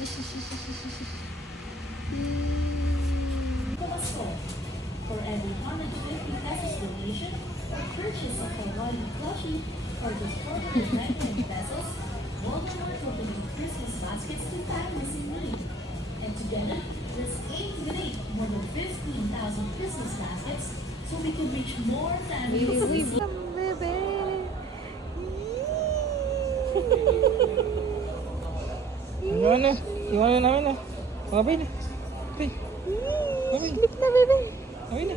For every 150 pesos donation or purchase of a Wally plushie or just 499 pesos, Voldemort will donate Christmas baskets to families in need. And together, let's aim to donate more than 15,000 Christmas baskets so we can reach more families. Bebe. Ano? Iwan na namin na. Mabay na. Mabay. Mabay. Sleep na, bebe. Mabay na.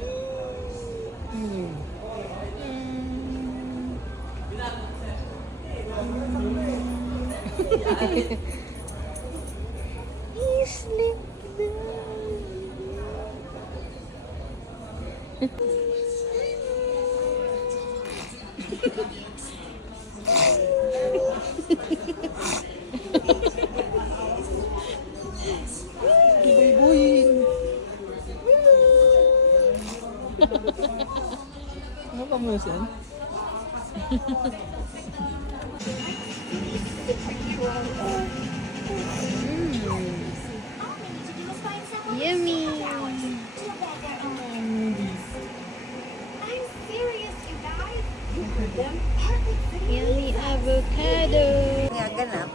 Sleep na. Boy. Ano pa mo yan? Yummy. Yummy avocado. Nga ganap.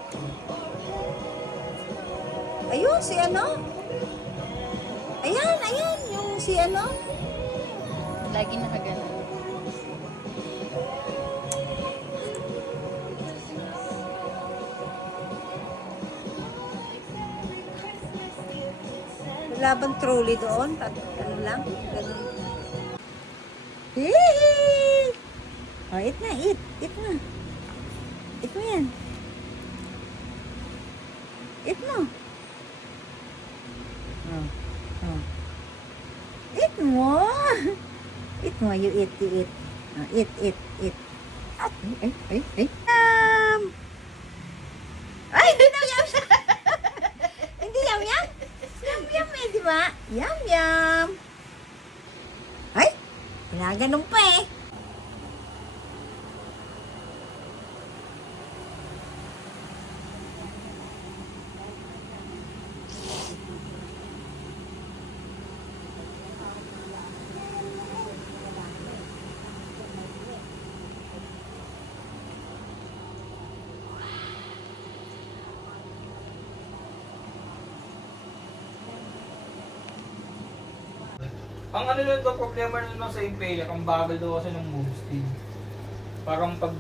Ayun, si ano? Ayan, ayan, yung si ano? Lagi nakagana. Wala bang trolley doon? Ano lang? Ganun. Yee! Oh, eat na, eat. Eat na. Eat mo yan. Eat mo. Oh. Oh. Eat mo. Eat mo, you eat, you eat. Oh, eat, eat, eat. Ay. Ay, yum, yum. Hindi yum, yum. Yum, yum eh, di ba? Yum, yum. Ay, pinaganong pa eh. Ang ano lang to, problema nyo sa Imperial, ang bagal daw kasi ng move speed. Parang pag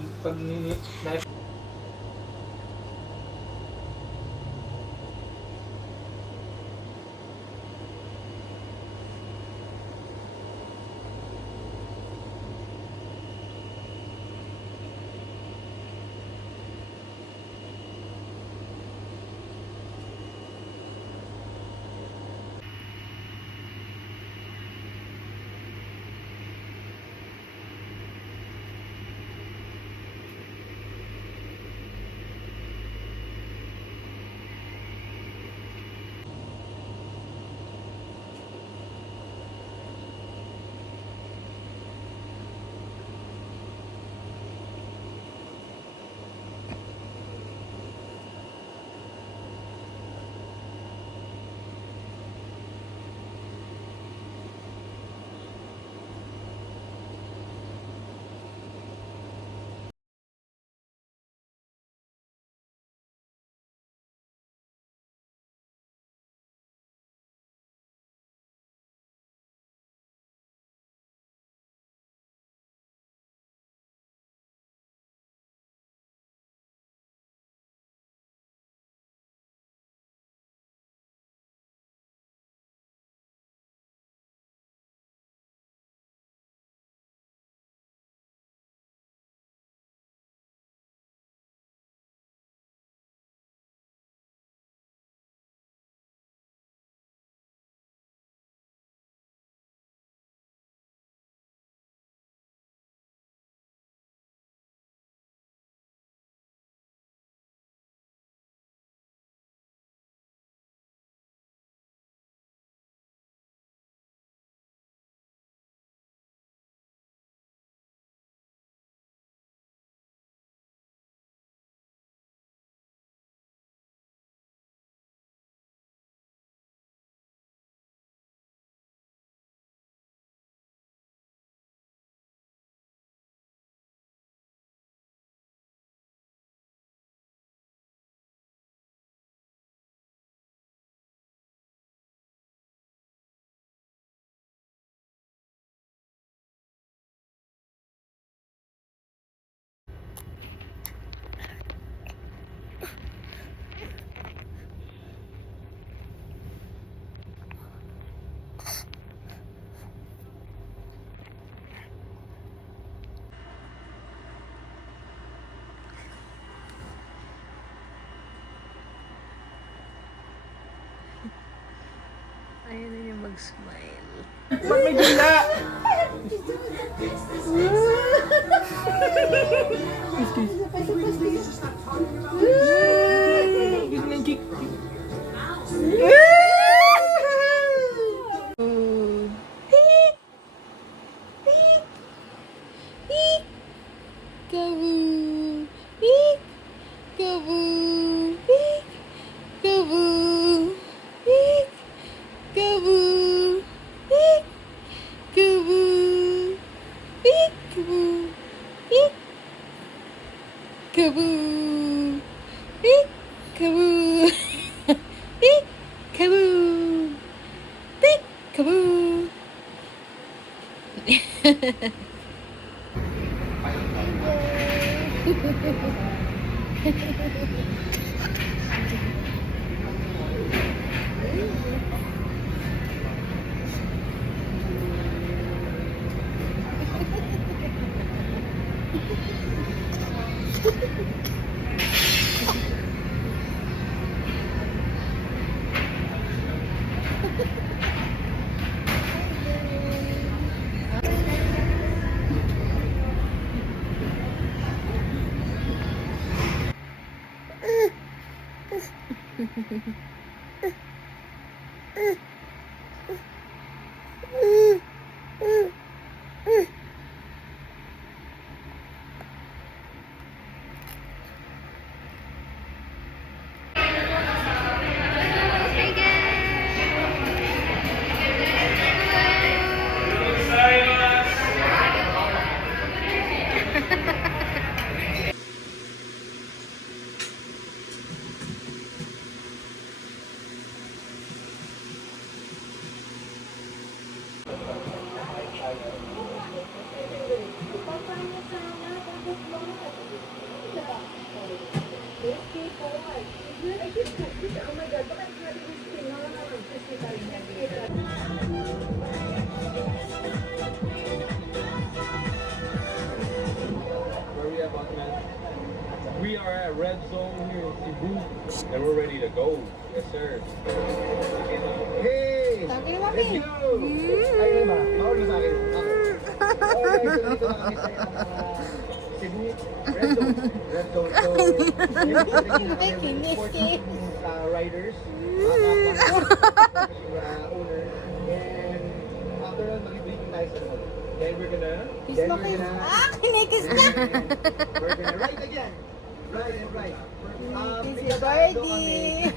Ayaw na niya mag-smile. Ba't may dila? Kiss ng cheek. Food. Kaboo! Eek! Kaboo! Eek! Kaboo! Eek! Kaboo! Eek! Kaboo! Eek! Kaboo! Eek! Kaboo! Eek! Kaboo! Eek! Kaboo! Eek! Kaboo! Where we at, Batman? We are at Red Zone here in Cebu, and we're ready to go. Yes, sir. Hey! Sabi ni Mami. Let's go! Ay, ano ba? Mawag na sa akin. Okay. Okay, so dito na kami sa Cebu, Red Zone. Red Zone. So, Ay, kinis eh. riders, owner, and after that, mag-briefing tayo sa mall. Then we're gonna... Kinikis na! We're gonna ride again. Ride and ride. This is Birdie.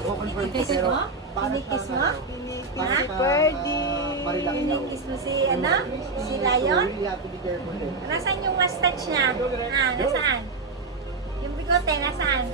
Kinikis mo? Kinikis mo? Ha? Kinikis mo si, ano? Si Lion? Nasaan yung mustache niya? Ah, nasaan? Yung bigote, nasaan?